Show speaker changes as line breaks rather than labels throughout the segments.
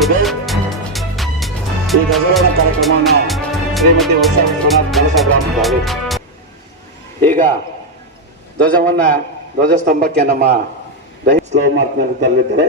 ಆಗಮಿಸಿದೆ ಈ ಧ್ವಜಾರೋಹಣ ಕಾರ್ಯಕ್ರಮವನ್ನು ಶ್ರೀಮತಿ ವರ್ಷಾ ವಿಶ್ವನಾಥ್ ಕಳಸಗ್ರಾಮ ಈಗ ಧ್ವಜವನ್ನ ಧ್ವಜಸ್ತಂಭಕ್ಕೆ ನಮ್ಮ ದಹಿ ಸ್ಲೋ ಮಾರ್ಕ್ನಲ್ಲಿ ತರಲಿದ್ದಾರೆ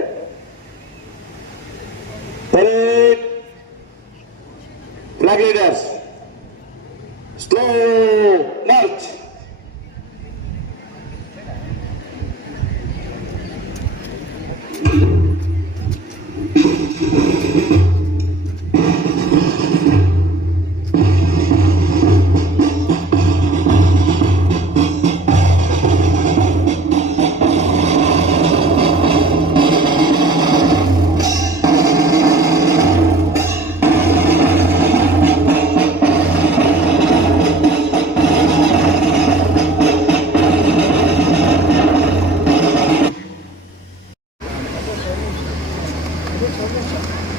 别走，别走。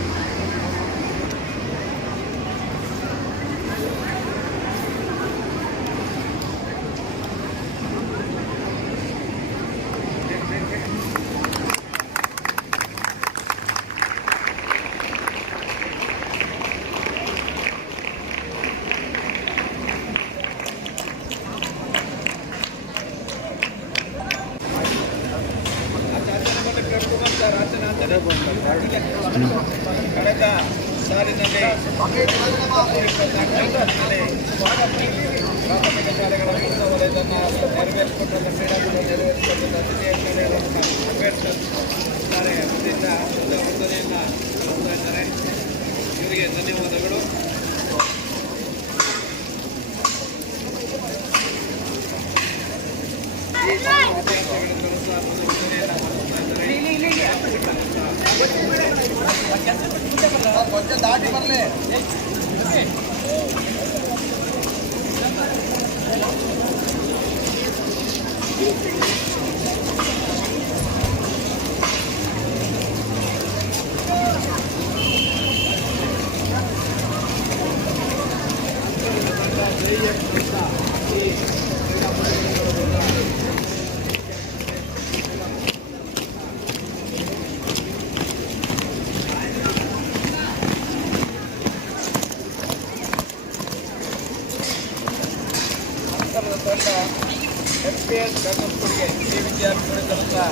ಕಳೆದ ಸಾಲಿನಲ್ಲಿ ಪ್ರಾಥಮಿಕ ಶಾಲೆಗಳ ಪೂರ್ಣ ವಲಯದನ್ನು ನೆರವೇರಿಸಿಕೊಂಡಂಥ ಕ್ರೀಡಾಕೂಟ ನೆರವೇರಿಸಿಕೊಂಡಂಥ ಅತಿಥಿ ಅಂಬೇಡ್ಕರ್ ಶಾಲೆಯ ವತಿಯಿಂದ ವಂದನೆಯನ್ನು ಮಾಡ್ತಾ ಇದ್ದಾರೆ ಇವರಿಗೆ ಧನ್ಯವಾದಗಳು ವಿದ್ಯಾರ್ಥಿಗಳಿಂದಲೂ ಸಹ ವಂದನೆಯನ್ನು ಮಾಡ್ತಾ ಇದ್ದಾರೆ ದಾಟಿ ಬರಲಿ ನಂತರದ ತಂಡ ಎಫ್ ಪಿ ಎಸ್ ಬೆಂಗಳೂರಿಗೆ ಈ ವಿದ್ಯಾರ್ಥಿಗಳಿಂದಲೂ ಸಹ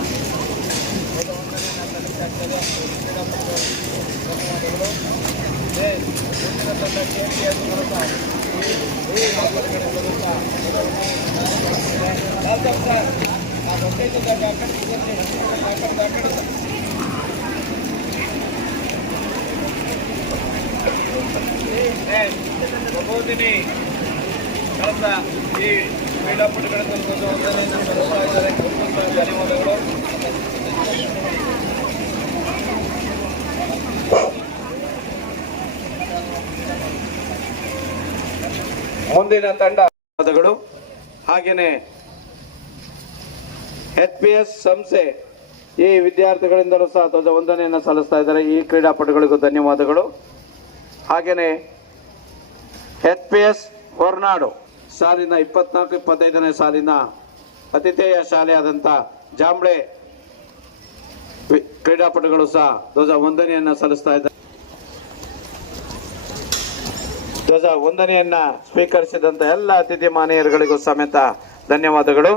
ದೊಡ್ಡ ವಂದನೆಯನ್ನು ಸಲ್ಲಿಸಲಾಗ್ತದೆ ಕ್ರೀಡಾಪಟುಗಳು ಧನ್ಯವಾದಗಳು ಇದೇ ಮುಂದಿನ ತಂಡ ಕೆ ಪಿ ಎಸ್ ಮೂಲಕ ಈ ಕ್ರೀಡಾಪಟುಗಳಿಂದಲೂ ಸಹ ದೊಡ್ಡ ವಂದನೆಯನ್ನು ಸಲ್ಲಿಸಲಾಗ್ತದೆ. ವೆಲ್ಕಮ್ ಸರ್ ಆ ಹೊಟ್ಟೆಯಿಂದ ಆ ಕಡೆ ಕೂತ್ಕೊಳ್ಳಿ. ಆ ಕಡೆ ಆ ಕಡೆ ಸರ್. ಪ್ರಬೋಧಿನಿ ಕಳೆದ ಈ ಕ್ರೀಡಾಪಟುಗಳನ್ನು ಇದ್ದಾರೆ. ಧನ್ಯವಾದಗಳು. ಮುಂದಿನ ತಂಡ
ಧನ್ಯವಾದಗಳು. ಹಾಗೇನೆ ಎಚ್ ಪಿ ಎಸ್ ಸಂಸ್ಥೆ ಈ ವಿದ್ಯಾರ್ಥಿಗಳಿಂದಲೂ ಸಹ ಧ್ವಜ ವಂದನೆಯನ್ನು ಸಲ್ಲಿಸ್ತಾ ಇದ್ದಾರೆ. ಈ ಕ್ರೀಡಾಪಟುಗಳಿಗೂ ಧನ್ಯವಾದಗಳು. ಹಾಗೆಯೇ ಎಚ್ ಪಿ ಎಸ್ ಹೊರನಾಡು ಸಾಲಿನ ಇಪ್ಪತ್ನಾಲ್ಕು, ಇಪ್ಪತ್ತೈದನೇ ಸಾಲಿನ ಅತಿಥೇಯ ಶಾಲೆಯಾದಂಥ ಜಾಂಬ್ಳೆ ಕ್ರೀಡಾಪಟುಗಳು ಸಹ ಧ್ವಜ ವಂದನೆಯನ್ನು ಸಲ್ಲಿಸ್ತಾ ಇದ್ದಾರೆ. ಧ್ವಜ ವಂದನೆಯನ್ನ ಸ್ವೀಕರಿಸಿದಂತ ಎಲ್ಲ ಅತಿಥಿ ಮಾನೀಯರುಗಳಿಗೂ ಸಮೇತ ಧನ್ಯವಾದಗಳು.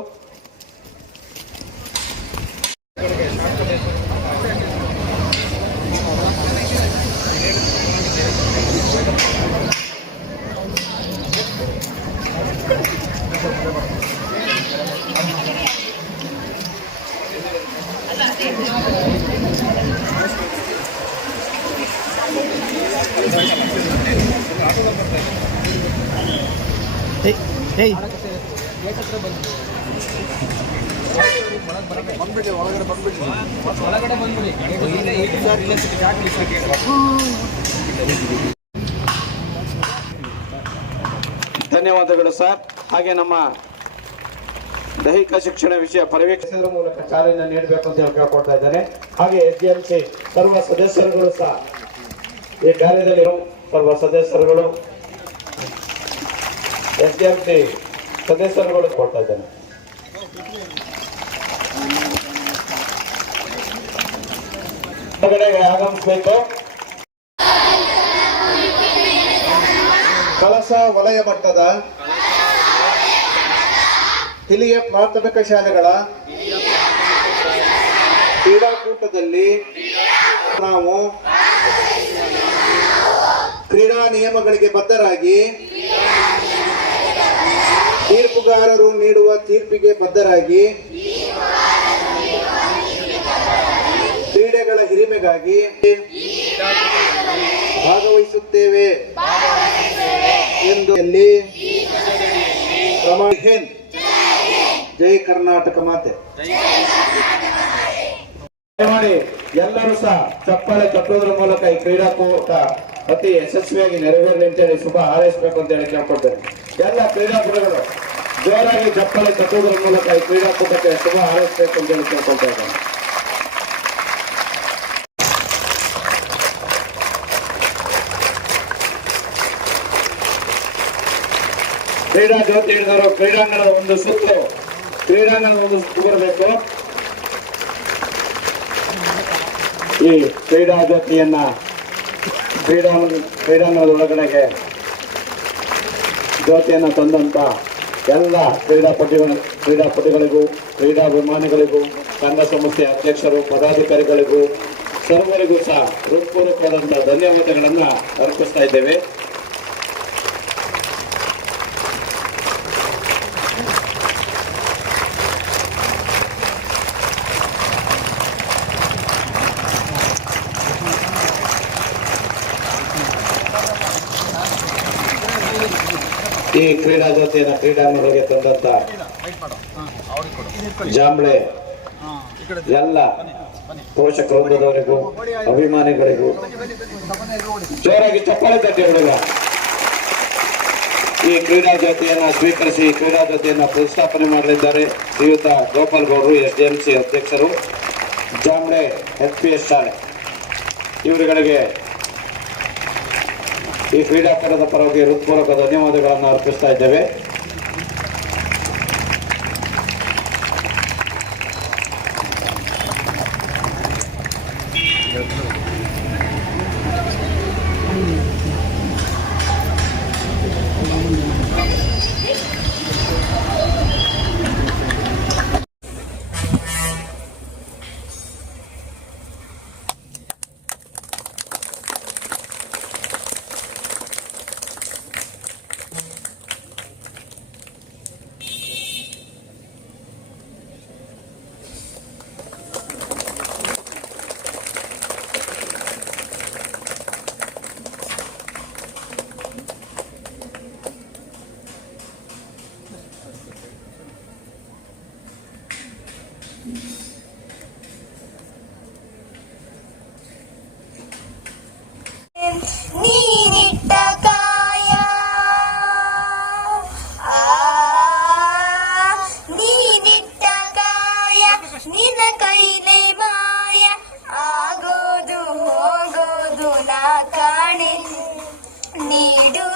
ಧನ್ಯವಾದಗಳು ಸರ್. ಹಾಗೆ ನಮ್ಮ ದೈಹಿಕ ಶಿಕ್ಷಣ ವಿಷಯ ಪರ್ಯವೇಕ್ಷಣದ ಮೂಲಕ ಚಾಲನೆ ನೀಡಬೇಕು ಅಂತ ಹೇಳಿ ಕೇಳ್ಕೊಳ್ತಾ ಇದ್ದಾರೆ ಹಾಗೆ ಎಸ್ ಡಿ ಎಂ ಸಿ ಸರ್ವ ಸದಸ್ಯರುಗಳು ಸಹ ಈ ಕಾರ್ಯದಲ್ಲಿ ಸರ್ವ ಸದಸ್ಯರುಗಳು, ಎಸ್ ಡಿ ಎಫ್ ಸದಸ್ಯರುಗಳು ಕೊಡ್ತಾ ಇದ್ದೇನೆ. ಕಡೆಗೆ ಆಗಮಿಸಬೇಕು.
ಕಲಸ ವಲಯ ಮಟ್ಟದ, ಹಿರಿಯ ಪ್ರಾಥಮಿಕ ಶಾಲೆಗಳ ಕ್ರೀಡಾಕೂಟದಲ್ಲಿ ನಾವು ಕ್ರೀಡಾ ನಿಯಮಗಳಿಗೆ ಬದ್ಧರಾಗಿ ತೀರ್ಪುಗಾರರು ನೀಡುವ ತೀರ್ಪಿಗೆ ಬದ್ಧರಾಗಿ ಕ್ರೀಡೆಗಳ ಹಿರಿಮೆಗಾಗಿ ಭಾಗವಹಿಸುತ್ತೇವೆ ಎಂದು ಜೈ ಕರ್ನಾಟಕ ಮಾತೆ.
ಮಾಡಿ ಎಲ್ಲರೂ ಸಹ ಚಪ್ಪಳೆ ತಟ್ಟುವುದರ ಮೂಲಕ ಈ ಕ್ರೀಡಾಕೂಟ ಅತಿ ಯಶಸ್ವಿಯಾಗಿ ನೆರವೇರಲಿ ಅಂತೇಳಿ ಶುಭ ಹಾರೈಸಬೇಕು ಅಂತ ಹೇಳಿ ಕೇಳ್ಕೊಳ್ತೇನೆ. ಎಲ್ಲ ಕ್ರೀಡಾಪಟುಗಳು ಜೋರಾಗಿ ಚಪ್ಪಲಿ ಕಟ್ಟುವುದರ ಮೂಲಕ ಈ ಕ್ರೀಡಾಕೂಟಕ್ಕೆ ಶುಭ ಹಾರೈಸಬೇಕು ಅಂತ ಹೇಳಿ ಕೇಳ್ಕೊಳ್ತಾ ಇದ್ದೇನೆ. ಕ್ರೀಡಾ ಜ್ಯೋತಿ ಹಿಡಿದವರು ಕ್ರೀಡಾಂಗಣದ ಒಂದು ಸುತ್ತು, ಕ್ರೀಡಾಂಗಣದ ಒಂದು ಸುತ್ತು ಬರಬೇಕು. ಈ ಕ್ರೀಡಾ ಜ್ಯೋತಿಯನ್ನ ಕ್ರೀಡಾ ಕ್ರೀಡಾಂಗಣದ ಒಳಗಡೆಗೆ ಜ್ಯೋತಿಯನ್ನು ತಂದಂತ ಎಲ್ಲ ಕ್ರೀಡಾಪಟುಗಳ ಕ್ರೀಡಾಪಟುಗಳಿಗೂ ಕ್ರೀಡಾಭಿಮಾನಿಗಳಿಗೂ ಸಂಘ ಸಂಸ್ಥೆಯ ಅಧ್ಯಕ್ಷರು, ಪದಾಧಿಕಾರಿಗಳಿಗೂ, ಸರ್ವರಿಗೂ ಸಹ ಹೃತ್ಪೂರ್ವಕವಾದಂತಹ ಧನ್ಯವಾದಗಳನ್ನು ಅರ್ಪಿಸ್ತಾ ಇದ್ದೇವೆ. ಈ ಕ್ರೀಡಾ ಜೊತೆಯ ಕ್ರೀಡಾಂಗಣಗಳಿಗೆ ತಂದಂತ ಜಾಂಬಳೆ ಎಲ್ಲ ಪೋಷಕ ವೃಂದದವರಿಗೂ, ಅಭಿಮಾನಿಗಳಿಗೂ ಜೋರಾಗಿ ಚಪ್ಪಾಳೆ ತಟ್ಟಿ ಈ ಕ್ರೀಡಾ ಜ್ಯೋತಿಯನ್ನು ಸ್ವೀಕರಿಸಿ ಕ್ರೀಡಾ ಜ್ಯೋತಿಯನ್ನು ಪ್ರತಿಷ್ಠಾಪನೆ ಮಾಡಲಿದ್ದಾರೆ. ಶ್ರೀಯುತ ಗೋಪಾಲ್ ಗೌಡರು ಎಸ್ ಸಿ ಅಧ್ಯಕ್ಷರು ಜಾಂಬಳೆ ಎಚ್ ಪಿ ಎಸ್ ಶಾಲೆ. ಇವರುಗಳಿಗೆ ಈ ಕ್ರೀಡಾಕೂಟದ ಪರವಾಗಿ ಹೃತ್ಪೂರ್ವಕ ಧನ್ಯವಾದಗಳನ್ನು ಅರ್ಪಿಸ್ತಾ ಇದ್ದೇವೆ.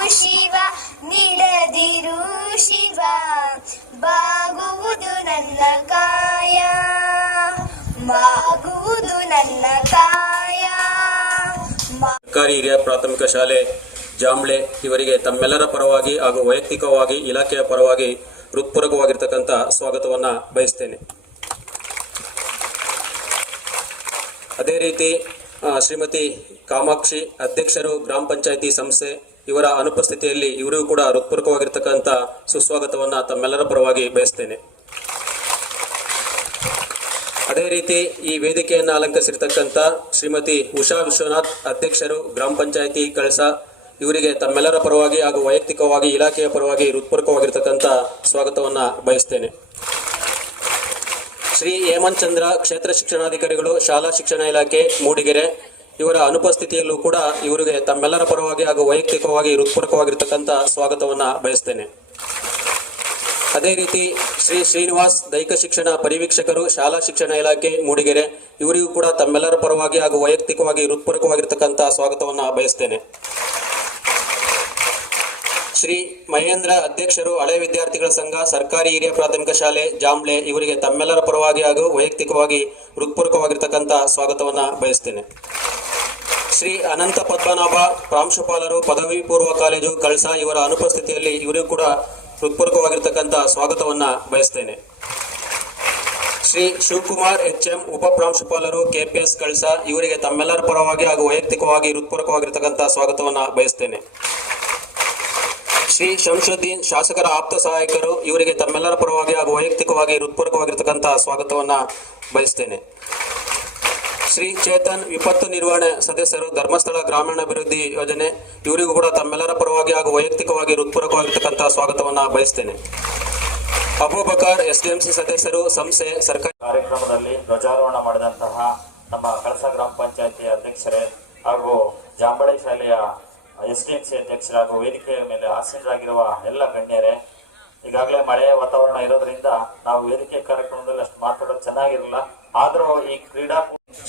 ಶಿವ, ನೀಡದಿರು ಶಿವ, ಬಾಗುವುದು ನನ್ನ ಕಾಯ. ಬಾಗುವುದು ನನ್ನ ಕಾಯ.
ಸರ್ಕಾರಿ ಹಿರಿಯ ಪ್ರಾಥಮಿಕ ಶಾಲೆ, ಜಾಂಬ್ಳೆ ಇವರಿಗೆ ತಮ್ಮೆಲ್ಲರ ಪರವಾಗಿ ಹಾಗೂ ವೈಯಕ್ತಿಕವಾಗಿ, ಇಲಾಖೆಯ ಪರವಾಗಿ ಹೃತ್ಪೂರ್ವಕವಾಗಿರ್ತಕ್ಕಂಥ ಸ್ವಾಗತವನ್ನ ಬಯಸ್ತೇನೆ. ಅದೇ ರೀತಿ ಶ್ರೀಮತಿ ಕಾಮಾಕ್ಷಿ ಅಧ್ಯಕ್ಷರು ಗ್ರಾಮ ಪಂಚಾಯಿತಿ ಸಂಸ್ಥೆ ಇವರ ಅನುಪಸ್ಥಿತಿಯಲ್ಲಿ ಇವರಿಗೂ ಕೂಡ ಹೃತ್ಪೂರ್ವಕವಾಗಿರ್ತಕ್ಕಂಥ ಸುಸ್ವಾಗತವನ್ನ ತಮ್ಮೆಲ್ಲರ ಪರವಾಗಿ ಬಯಸ್ತೇನೆ. ಅದೇ ರೀತಿ ಈ ವೇದಿಕೆಯನ್ನು ಅಲಂಕರಿಸಿರ್ತಕ್ಕಂಥ ಶ್ರೀಮತಿ ಉಷಾ ವಿಶ್ವನಾಥ್ ಅಧ್ಯಕ್ಷರು, ಗ್ರಾಮ ಪಂಚಾಯಿತಿ ಕಳಸ, ಇವರಿಗೆ ತಮ್ಮೆಲ್ಲರ ಪರವಾಗಿ ಹಾಗೂ ವೈಯಕ್ತಿಕವಾಗಿ ಇಲಾಖೆಯ ಪರವಾಗಿ ಹೃತ್ಪೂರ್ವಕವಾಗಿರ್ತಕ್ಕಂಥ ಸ್ವಾಗತವನ್ನ ಬಯಸ್ತೇನೆ. ಶ್ರೀ ಹೇಮಂತ್ ಚಂದ್ರ ಕ್ಷೇತ್ರ ಶಿಕ್ಷಣಾಧಿಕಾರಿಗಳು, ಶಾಲಾ ಶಿಕ್ಷಣ ಇಲಾಖೆ, ಮೂಡಿಗೆರೆ ಇವರ ಅನುಪಸ್ಥಿತಿಯಲ್ಲೂ ಕೂಡ ಇವರಿಗೆ ತಮ್ಮೆಲ್ಲರ ಪರವಾಗಿ ಹಾಗೂ ವೈಯಕ್ತಿಕವಾಗಿ ಹೃತ್ಪೂರ್ವಕವಾಗಿರ್ತಕ್ಕಂಥ ಸ್ವಾಗತವನ್ನ ಬಯಸ್ತೇನೆ. ಅದೇ ರೀತಿ ಶ್ರೀ ಶ್ರೀನಿವಾಸ್ ದೈಹಿಕ ಶಿಕ್ಷಣ ಪರಿವೀಕ್ಷಕರು, ಶಾಲಾ ಶಿಕ್ಷಣ ಇಲಾಖೆ, ಮೂಡಿಗೆರೆ, ಇವರಿಗೂ ಕೂಡ ತಮ್ಮೆಲ್ಲರ ಪರವಾಗಿ ಹಾಗೂ ವೈಯಕ್ತಿಕವಾಗಿ ಹೃತ್ಪೂರ್ವಕವಾಗಿರ್ತಕ್ಕಂಥ ಸ್ವಾಗತವನ್ನ ಬಯಸ್ತೇನೆ. ಶ್ರೀ ಮಹೇಂದ್ರ ಅಧ್ಯಕ್ಷರು, ಹಳೆ ವಿದ್ಯಾರ್ಥಿಗಳ ಸಂಘ, ಸರ್ಕಾರಿ ಹಿರಿಯ ಪ್ರಾಥಮಿಕ ಶಾಲೆ, ಜಾಮ್ಲೆ, ಇವರಿಗೆ ತಮ್ಮೆಲ್ಲರ ಪರವಾಗಿ ಹಾಗೂ ವೈಯಕ್ತಿಕವಾಗಿ ಹೃತ್ಪೂರ್ವಕವಾಗಿರ್ತಕ್ಕಂಥ ಸ್ವಾಗತವನ್ನ ಬಯಸ್ತೇನೆ. ಶ್ರೀ ಅನಂತ ಪದ್ಮನಾಭ ಪ್ರಾಂಶುಪಾಲರು ಪದವಿ ಪೂರ್ವ ಕಾಲೇಜು ಕಳಸ ಇವರ ಅನುಪಸ್ಥಿತಿಯಲ್ಲಿ ಇವರಿಗೂ ಕೂಡ ಹೃತ್ಪೂರ್ವಕವಾಗಿರ್ತಕ್ಕಂಥ ಸ್ವಾಗತವನ್ನ ಬಯಸ್ತೇನೆ. ಶ್ರೀ ಶಿವಕುಮಾರ್ ಎಚ್ ಎಂ ಉಪ ಪ್ರಾಂಶುಪಾಲರು ಕೆಪಿಎಸ್ ಕಳಸ ಇವರಿಗೆ ತಮ್ಮೆಲ್ಲರ ಪರವಾಗಿ ಹಾಗೂ ವೈಯಕ್ತಿಕವಾಗಿ ಹೃತ್ಪೂರ್ವಕವಾಗಿರ್ತಕ್ಕಂಥ ಸ್ವಾಗತವನ್ನ ಬಯಸ್ತೇನೆ. ಶ್ರೀ ಶಂಶುದ್ದೀನ್ ಶಾಸಕರ ಆಪ್ತ ಸಹಾಯಕರು ಇವರಿಗೆ ತಮ್ಮೆಲ್ಲರ ಪರವಾಗಿ ಹಾಗೂ ವೈಯಕ್ತಿಕವಾಗಿ ಹೃತ್ಪೂರ್ವಕವಾಗಿರ್ತಕ್ಕಂಥ ಸ್ವಾಗತವನ್ನ ಬಯಸ್ತೇನೆ. ಶ್ರೀ ಚೇತನ್ ವಿಪತ್ತು ನಿರ್ವಹಣೆ ಸದಸ್ಯರು ಧರ್ಮಸ್ಥಳ ಗ್ರಾಮೀಣಾಭಿವೃದ್ಧಿ ಯೋಜನೆ, ಇವರಿಗೂ ಕೂಡ ತಮ್ಮೆಲ್ಲರ ಪರವಾಗಿ ಹಾಗೂ ವೈಯಕ್ತಿಕವಾಗಿ ಹೃತ್ಪೂರ್ವಕವಾಗಿರ್ತಕ್ಕಂಥ ಸ್ವಾಗತವನ್ನ ಬಯಸ್ತೇನೆ. ಅಬೂಬಕರ್ ಎಸ್ಡಿಎಂಸಿ ಸದಸ್ಯರು, ಸಂಸ್ಥೆ, ಸರ್ಕಾರಿ
ಕಾರ್ಯಕ್ರಮದಲ್ಲಿ ಧ್ವಜಾರೋಹಣ ಮಾಡಿದಂತಹ ನಮ್ಮ ಕಳಸ ಗ್ರಾಮ ಪಂಚಾಯತಿ ಅಧ್ಯಕ್ಷರೇ ಹಾಗೂ ಜಾಂಬಳೆ ಶಾಲೆಯ ಸಿ ಅಧ್ಯಕ್ಷರ ಹಾಗೂ ವೇದಿಕೆಯ ಮೇಲೆ ಆಸೀನರಾಗಿರುವ ಎಲ್ಲ ಗಣ್ಯರೇ, ಈಗಾಗಲೇ ಮಳೆಯ ವಾತಾವರಣ ಇರೋದ್ರಿಂದ ನಾವು ವೇದಿಕೆ ಕಾರ್ಯಕ್ರಮದಲ್ಲಿ ಅಷ್ಟು ಮಾತಾಡೋದು ಚೆನ್ನಾಗಿರಲಿಲ್ಲ ಆದರೂ ಈ ಕ್ರೀಡಾ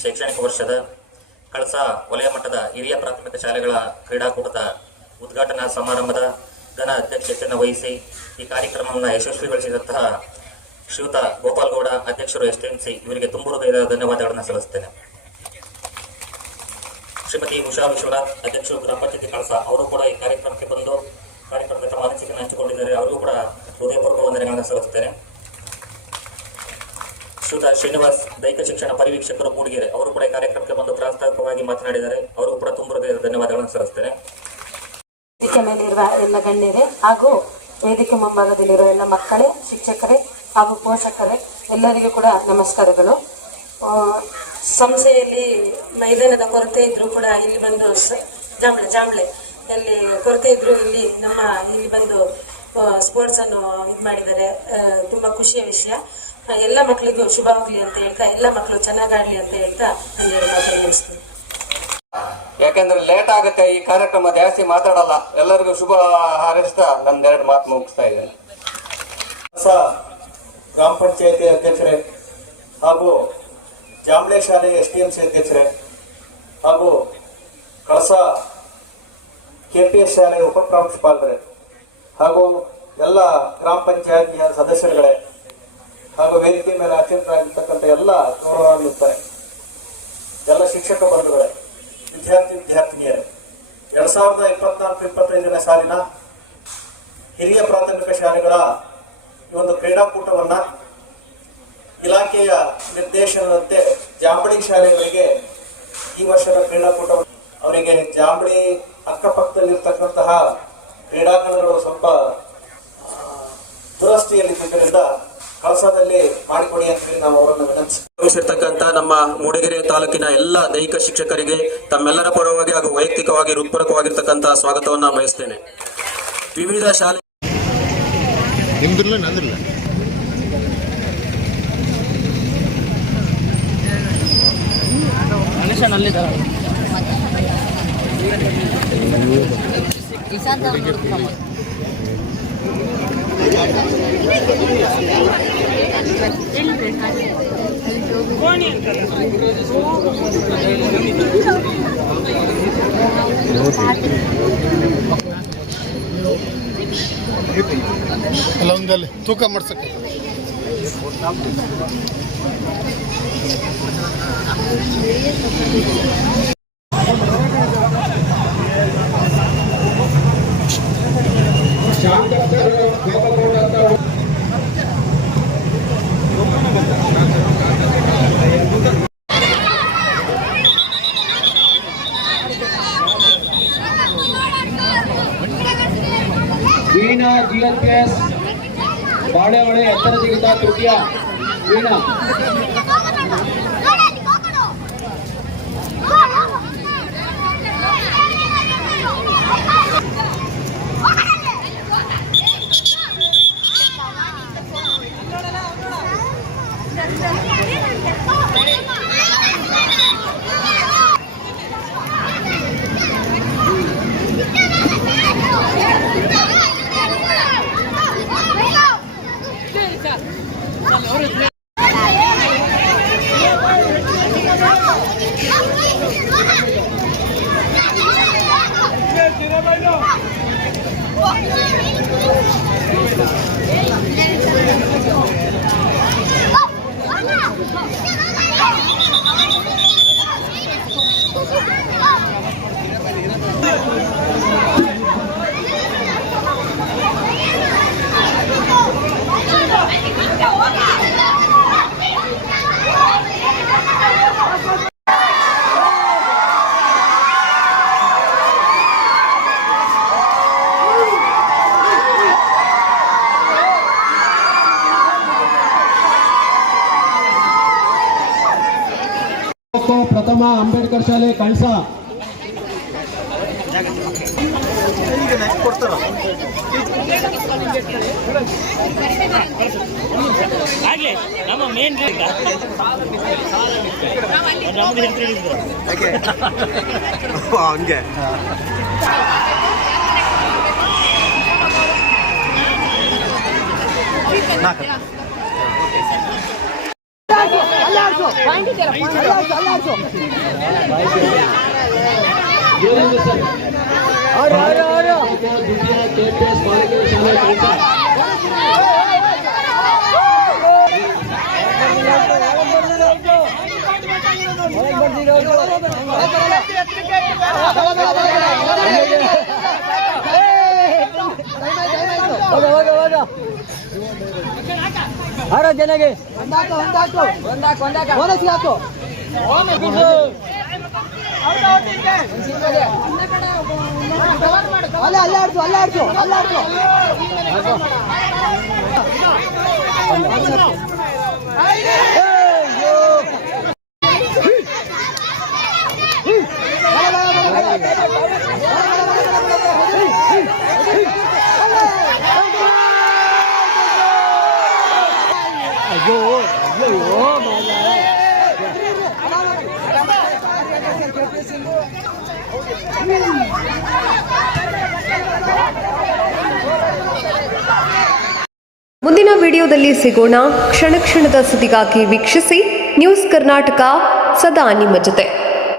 ಶೈಕ್ಷಣಿಕ ವರ್ಷದ ಕಳಸ ವಲಯ ಮಟ್ಟದ ಹಿರಿಯ ಪ್ರಾಥಮಿಕ ಶಾಲೆಗಳ ಕ್ರೀಡಾಕೂಟದ ಉದ್ಘಾಟನಾ ಸಮಾರಂಭದ ಘನ ಅಧ್ಯಕ್ಷತೆಯನ್ನು ವಹಿಸಿ ಈ ಕಾರ್ಯಕ್ರಮವನ್ನು ಯಶಸ್ವಿಗೊಳಿಸಿದಂತಹ ಶ್ರೀಯುತ ಎಸ್ ಟಿ ಅಧ್ಯಕ್ಷರು ಸಿ ಇವರಿಗೆ ತುಂಬು ಹೃದಯದ ಧನ್ಯವಾದಗಳನ್ನು ಸಲ್ಲಿಸುತ್ತೇನೆ. ಶ್ರೀಮತಿ ಉಷಾ ವಿಶ್ವನಾಥ್ ಅಧ್ಯಕ್ಷರು ಗ್ರಾಮ ಪಂಚಾಯತಿ ಕಳಸ, ಅವರು ಕೂಡ ಈ ಕಾರ್ಯಕ್ರಮಕ್ಕೆ ಬಂದು ಕಾರ್ಯಕ್ರಮದ ತಮ್ಮ ಅನಿಸಿಕೆಯನ್ನು ಹಂಚಿಕೊಂಡಿದ್ದಾರೆ. ಅವರಿಗೂ ಕೂಡ ಹೃದಯಪೂರ್ವಕ ವಂದನೆಗಳನ್ನು ಸಲ್ಲಿಸುತ್ತೇನೆ. ಶ್ರೀಯುತ ಶ್ರೀನಿವಾಸ್ ದೈಹಿಕ ಶಿಕ್ಷಣ ಪರಿವೀಕ್ಷಕರು ಮೂಡಿಗೆರೆ. ಅವರು ಕೂಡ ಕಾರ್ಯಕ್ರಮಕ್ಕೆ ಬಂದು ಪ್ರಾಸ್ತಾವಿಕವಾಗಿ ಮಾತನಾಡಿದ್ದಾರೆ. ಅವರು ಕೂಡ ತುಂಬ ಧನ್ಯವಾದಗಳನ್ನು ಸಲ್ಲಿಸ್ತೇನೆ.
ವೇದಿಕೆ ಮೇಲಿರುವ ಎಲ್ಲ ಗಣ್ಯರೇ ಹಾಗೂ ವೇದಿಕೆ ಮುಂಭಾಗದಲ್ಲಿರುವ ಎಲ್ಲ ಮಕ್ಕಳೇ, ಶಿಕ್ಷಕರೇ ಹಾಗೂ ಪೋಷಕರೇ, ಎಲ್ಲರಿಗೂ ಕೂಡ ನಮಸ್ಕಾರಗಳು. ಸಂಸ್ಥೆಯಲ್ಲಿ ಮೈದಾನದ ಕೊರತೆ ಇದ್ರೂ ಕೂಡ ಇಲ್ಲಿ ಬಂದು ಜಾಂಬಳೆ ಜಾಂಬಳೆ. ಅಲ್ಲಿ ಕೊರತೆ ಇದ್ರೂ ಇಲ್ಲಿ ನಮ್ಮ, ಇಲ್ಲಿ ಬಂದು ಸ್ಪೋರ್ಟ್ಸ್ ಅನ್ನು ಇದು ಮಾಡಿದ್ದಾರೆ. ತುಂಬ ಖುಷಿಯ ವಿಷಯ. ಎಲ್ಲ ಮಕ್ಕಳಿಗೂ ಶುಭವಾಗಲಿ ಅಂತ ಹೇಳ್ತಾ ಎಲ್ಲ ಮಕ್ಕಳು ಚೆನ್ನಾಗಾಗ್ಲಿ ಅಂತ ಹೇಳ್ತಾ ಮಾತು ಮುಗಿಸ್ತೀನಿ
ಯಾಕಂದ್ರೆ ಲೇಟ್ ಆಗುತ್ತೆ ಈ ಕಾರ್ಯಕ್ರಮ ಜಾಸ್ತಿ ಮಾತಾಡಲ್ಲ. ಎಲ್ಲರಿಗೂ ಶುಭ ಹಾರೈಸ್ತಾ ನಂದೆರಡು ಮಾತು ಮುಗಿಸ್ತಾ ಇದ್ದೇನೆ.
ಹೊಸ ಗ್ರಾಮ ಪಂಚಾಯತಿ ಅಧ್ಯಕ್ಷರೇ ಹಾಗೂ ಜಾಂಬಳೆ ಶಾಲೆ ಎಸ್ ಟಿ ಎಂ ಸಿ ಅಧ್ಯಕ್ಷರೇ ಹಾಗೂ ಕಳಸ ಎಸ್ ಶಾಲೆ ಉಪಪ್ರಾಂಶುಪಾಲರೇ ಹಾಗೂ ಎಲ್ಲ ಗ್ರಾಮ ಪಂಚಾಯತಿಯ ಸದಸ್ಯರುಗಳೇ ಹಾಗೂ ವೇದಿಕೆ ಮೇಲೆ ಆಚರಿತರಾಗಿರ್ತಕ್ಕಂಥ ಎಲ್ಲ ಗೌರವಾನ್ವಿತರೆ ಎಲ್ಲ ಶಿಕ್ಷಕ ಬಂಧುಗಳೇ ವಿದ್ಯಾರ್ಥಿ ವಿದ್ಯಾರ್ಥಿನಿಯರು, ಎರಡ್ ಸಾವಿರದ ಇಪ್ಪತ್ನಾಲ್ಕು ಇಪ್ಪತ್ತೈದನೇ ಸಾಲಿನ ಹಿರಿಯ ಪ್ರಾಥಮಿಕ ಶಾಲೆಗಳ ಈ ಒಂದು ಕ್ರೀಡಾಕೂಟವನ್ನ ಇಲಾಖೆಯ ನಿರ್ದೇಶನದಂತೆ ಜಾಂಬಡಿ ಶಾಲೆಗಳಿಗೆ ಈ ವರ್ಷದ ಕ್ರೀಡಾಕೂಟ ಅವರಿಗೆ ಜಾಂಬಡಿ ಅಕ್ಕಪಕ್ಕದಲ್ಲಿರ್ತಕ್ಕಂತಹ ಕ್ರೀಡಾಂಗಣಗಳು ಸ್ವಲ್ಪ ದುರಸ್ತಿಯಲ್ಲಿದ್ದರಿಂದ ಕಳಸದಲ್ಲಿ ಮಾಡಿಕೊಡಿ ಅಂತ ಹೇಳಿ ನಾವು ಅವರನ್ನು ವಿನಂತಿಸಿ
ಆಗಮಿಸಿರ್ತಕ್ಕಂಥ ನಮ್ಮ ಮೂಡಿಗೆರೆ ತಾಲೂಕಿನ ಎಲ್ಲ ದೈಹಿಕ ಶಿಕ್ಷಕರಿಗೆ ತಮ್ಮೆಲ್ಲರ ಪರವಾಗಿ ಹಾಗೂ ವೈಯಕ್ತಿಕವಾಗಿ ಹೃತ್ಪೂರ್ವಕವಾಗಿರ್ತಕ್ಕಂಥ ಸ್ವಾಗತವನ್ನ ಬಯಸ್ತೇನೆ. ವಿವಿಧ ಶಾಲೆ
ನಿಮ್ದಿರ್ಲ ನಂದಿರ್ಲ ಅಲ್ಲ ಒಂದಲ್ಲಿ ತೂಕ ಮಾಡ್ಸಕ್ಕೆ
ವೀಣಾ ಬಾಳೆ ಬಾಳೆಹೊಳೆ ಎತ್ತರ ಜಿಗಿತ ತೃತೀಯ ವೀಣಾ.
ದ್ವಿತೀಯ ಕೆಪಿಎಸ್ ಬಾಲಕಿಯರ ಶಾಲೆ ಕಳಸ
ಮುಂದಿನ ಸಿಗೋಣ ಕ್ಷಣ ಕ್ಷಣದ ಸುದ್ದಿಗಾಗಿ ವೀಕ್ಷಿಸಿ. ನ್ಯೂಸ್ ಕರ್ನಾಟಕ ಸದಾ ನಿಮ್ಮ ಜೊತೆ.